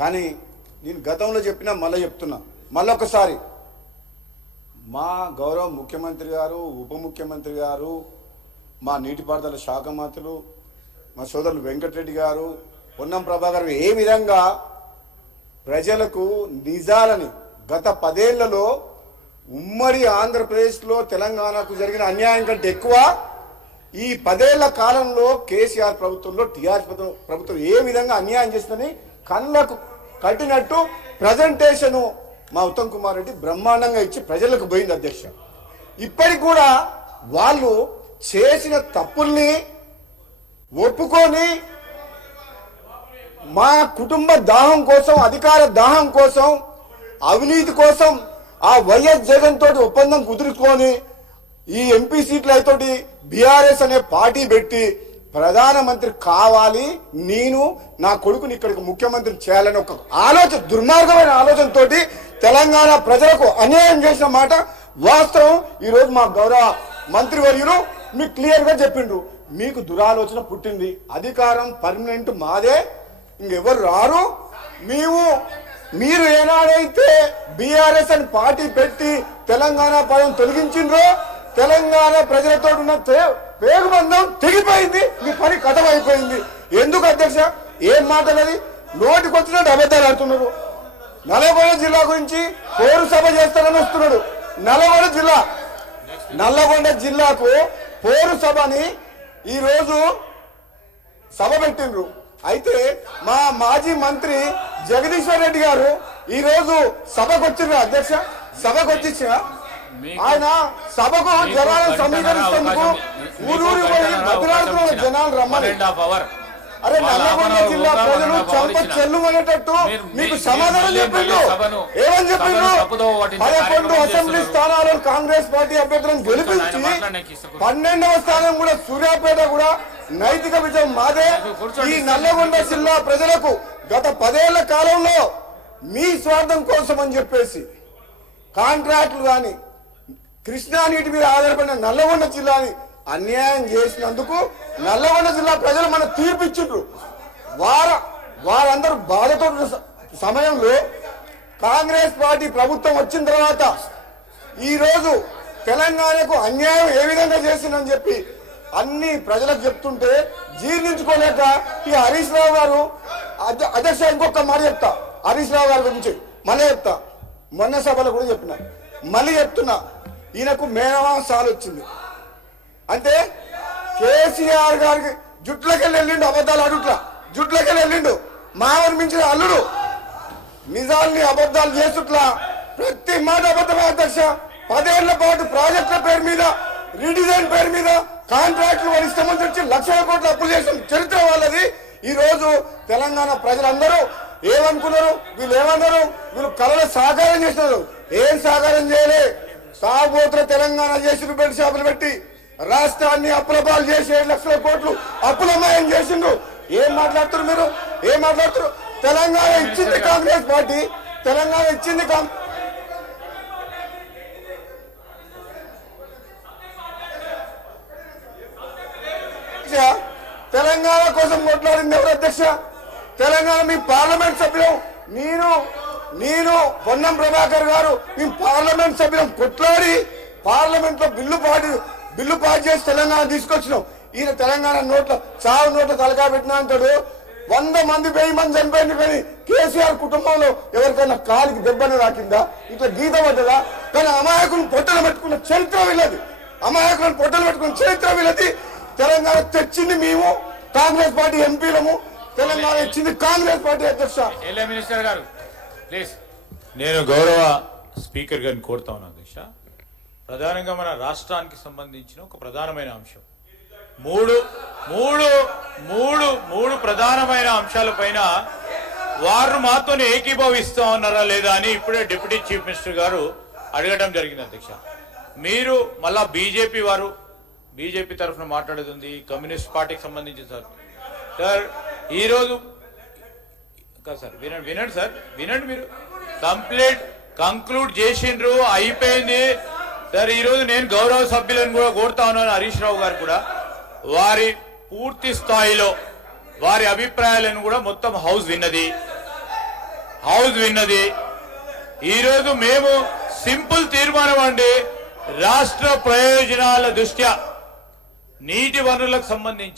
కానీ నేను గతంలో చెప్పినా మళ్ళీ చెప్తున్నా, మళ్ళొకసారి మా గౌరవ ముఖ్యమంత్రి గారు, ఉప ముఖ్యమంత్రి గారు, మా నీటిపారుదల శాఖ మంత్రులు, మా సోదరులు వెంకటరెడ్డి గారు, పొన్నం ప్రభాకర్ ఏ విధంగా ప్రజలకు నిజాలని గత 10 ఏళ్లలో ఉమ్మడి ఆంధ్రప్రదేశ్లో తెలంగాణకు జరిగిన అన్యాయం కంటే ఎక్కువ ఈ 10 ఏళ్ల కాలంలో కేసీఆర్ ప్రభుత్వంలో టీఆర్ఎస్ ప్రభుత్వం ఏ విధంగా అన్యాయం చేస్తుందని కళ్ళకు కట్టినట్టు ప్రజెంటేషను మా ఉత్తమ్ కుమార్ రెడ్డి బ్రహ్మాండంగా ఇచ్చి ప్రజలకు పోయింది అధ్యక్ష. ఇప్పటికి కూడా వాళ్ళు చేసిన తప్పుల్ని ఒప్పుకొని మా కుటుంబ దాహం కోసం, అధికార దాహం కోసం, అవినీతి కోసం ఆ వైఎస్ జగన్ తోటి ఒప్పందం కుదుర్చుకొని ఈ ఎంపీ సీట్లు అయితోటి బీఆర్ఎస్ అనే పార్టీ పెట్టి ప్రధానమంత్రి కావాలి, నేను నా కొడుకుని ఇక్కడికి ముఖ్యమంత్రిని చేయాలని ఒక ఆలోచన, దుర్మార్గమైన ఆలోచనతోటి తెలంగాణ ప్రజలకు అన్యాయం చేసిన మాట వాస్తవం. ఈరోజు మా గౌరవ మంత్రివర్యులు మీకు క్లియర్ గా చెప్పిండ్రు, మీకు దురాలోచన పుట్టింది, అధికారం పర్మనెంట్ మాదే, ఇంకెవరు రారు. మీరు ఏనాడైతే బీఆర్ఎస్ అని పార్టీ పెట్టి తెలంగాణ పదం తొలగించిండ్రో తెలంగాణ ప్రజలతో ఉన్న పేగుబంధం తెగిపోయింది, మీ పని కథం అయిపోయింది. ఎందుకు అధ్యక్ష ఏం మాటలది? నోటికొచ్చినట్టు అబద్ధాలు ఆడుతున్నారు. నల్లగొండ జిల్లా గురించి పౌర సభ చేస్తారని వస్తున్నాడు. నల్లగొండ జిల్లాకు పౌర సభని ఈరోజు సభ పెట్టిండ్రు. అయితే మా మాజీ మంత్రి జగదీశ్వర్ రెడ్డి గారు ఈ రోజు సభకు వచ్చిండ్రు అధ్యక్ష. సభకు వచ్చిన ఆయన సభకు జనాలను సమీకరిస్తేందుకు ఊరూరి బతిలాడుతున్న జనాలు రమ్మని. అరే నల్లగొండ జిల్లా ప్రజలు చంప చెల్లుమనేటట్టు మీకు సమాధానం చెప్పిండు. ఏమని చెప్పిండు? 11 అసెంబ్లీ స్థానాలను కాంగ్రెస్ పార్టీ అభ్యర్థులను గెలిపించి 12వ స్థానం కూడా సూర్యాపేట కూడా నైతిక విజయం మాదే. ఈ నల్లగొండ జిల్లా ప్రజలకు గత 10 ఏళ్ల కాలంలో మీ స్వార్థం కోసం అని చెప్పేసి కాంట్రాక్టులు కానీ కృష్ణా నీటి మీద ఆధారపడిన నల్లగొండ జిల్లాని అన్యాయం చేసినందుకు నల్లగొండ జిల్లా ప్రజలు మన తీర్పు ఇచ్చిండ్రు. వారందరూ బాధతో సమయంలో కాంగ్రెస్ పార్టీ ప్రభుత్వం వచ్చిన తర్వాత ఈరోజు తెలంగాణకు అన్యాయం ఏ విధంగా చేసిందని చెప్పి అన్ని ప్రజలకు చెప్తుంటే జీర్ణించుకోలేక ఈ హరీష్ రావు గారు అధ్యక్ష ఇంకొక మాట చెప్తా హరీష్ రావు గారి గురించి మళ్ళీ చెప్తా. మొన్న సభలో కూడా చెప్పిన, మళ్ళీ చెప్తున్నా, ఈయనకు మేనమాసాలు వచ్చింది అంటే కేసీఆర్ గారికి జుట్లకెళ్ళి వెళ్ళిండు, అబద్ధాలు అడుగుట్లా జుట్లకెళ్ళి వెళ్ళిండు, మావని మించిన అల్లుడు నిజాల్ని అబద్ధాలు చేస్తుట్లా ప్రతి మాట అబద్ధమే అధ్యక్ష. 10 ఏళ్ల పాటు ప్రాజెక్టుల పేరు మీద, రీడిజైన్ పేరు మీద కాంట్రాక్టులు వారి ఇష్టం వచ్చి లక్షల కోట్ల అప్పులు చేసిన చరిత్ర వాళ్ళది. ఈ రోజు తెలంగాణ ప్రజలందరూ ఏమనుకున్నారు? వీళ్ళు ఏమన్నారు? వీళ్ళు కళలు సాకారం చేసినారు. ఏం సాకారం చేయలే? సాగుబోతుల తెలంగాణ చేసి బెడ్ షాపులు పెట్టి రాష్ట్రాన్ని అప్పులపాలు చేసి 7 లక్షల కోట్లు అప్పులమయం చేసిండు. ఏం మాట్లాడుతున్నారు మీరు? ఏం మాట్లాడుతున్నారు? తెలంగాణ ఇచ్చింది కాంగ్రెస్ పార్టీ, తెలంగాణ ఇచ్చింది తెలంగాణ కోసం కొట్లాడింది ఎవరు అధ్యక్ష? తెలంగాణ మీ పార్లమెంట్ సభ్యులు, నేను పొన్నం ప్రభాకర్ గారు మేము పార్లమెంట్ సభ్యులం కొట్లాడి పార్లమెంట్ లో బిల్లు పాస్ చేసి తెలంగాణ తీసుకొచ్చినాం. ఈయన తెలంగాణ చావు నోట్ల తలకా పెట్టినా అంటాడు. 100 మంది 1000 మంది చనిపోయింది, కానీ కేసీఆర్ కుటుంబంలో ఎవరికైనా కాలికి దెబ్బని రాకిందా? ఇట్లా గీత పడ్డదా? కానీ అమాయకులను పొట్టలు పెట్టుకున్న చరిత్ర వీళ్ళది. అమాయకులను పొట్టలు పెట్టుకున్న చరిత్ర వీళ్ళది. తెలంగాణ తెచ్చింది మేము కాంగ్రెస్ పార్టీ ఎంపీలము, తెలంగాణ ఇచ్చింది కాంగ్రెస్ పార్టీ అధ్యక్ష. మినిస్టర్ గారు ప్లీజ్. నేను గౌరవ స్పీకర్ గారిని కోరుతా ఉన్నాను అధ్యక్ష. ప్రధానంగా మన రాష్ట్రానికి సంబంధించిన ఒక ప్రధానమైన అంశం, మూడు ప్రధానమైన అంశాల పైన వారు మాతో ఏకీభవిస్తా ఉన్నారా లేదా అని ఇప్పుడే డిప్యూటీ చీఫ్ మినిస్టర్ గారు అడగడం జరిగింది అధ్యక్ష. మీరు మళ్ళా బీజేపీ తరఫున మాట్లాడేది ఉంది, కమ్యూనిస్ట్ పార్టీకి సంబంధించి సార్ ఈరోజు సార్ వినండి సార్, మీరు కంక్లూడ్ చేసిండ్రు, అయిపోయింది సార్. ఈరోజు నేను గౌరవ సభ్యులను కూడా కోరుతా ఉన్నాను, హరీష్ రావు గారు కూడా వారి పూర్తి స్థాయిలో వారి అభిప్రాయాలను కూడా మొత్తం హౌస్ విన్నది. హౌస్ విన్నది. ఈరోజు మేము సింపుల్ తీర్మానం అండి, రాష్ట్ర ప్రయోజనాల దృష్ట్యా నీటి వనరులకు సంబంధించి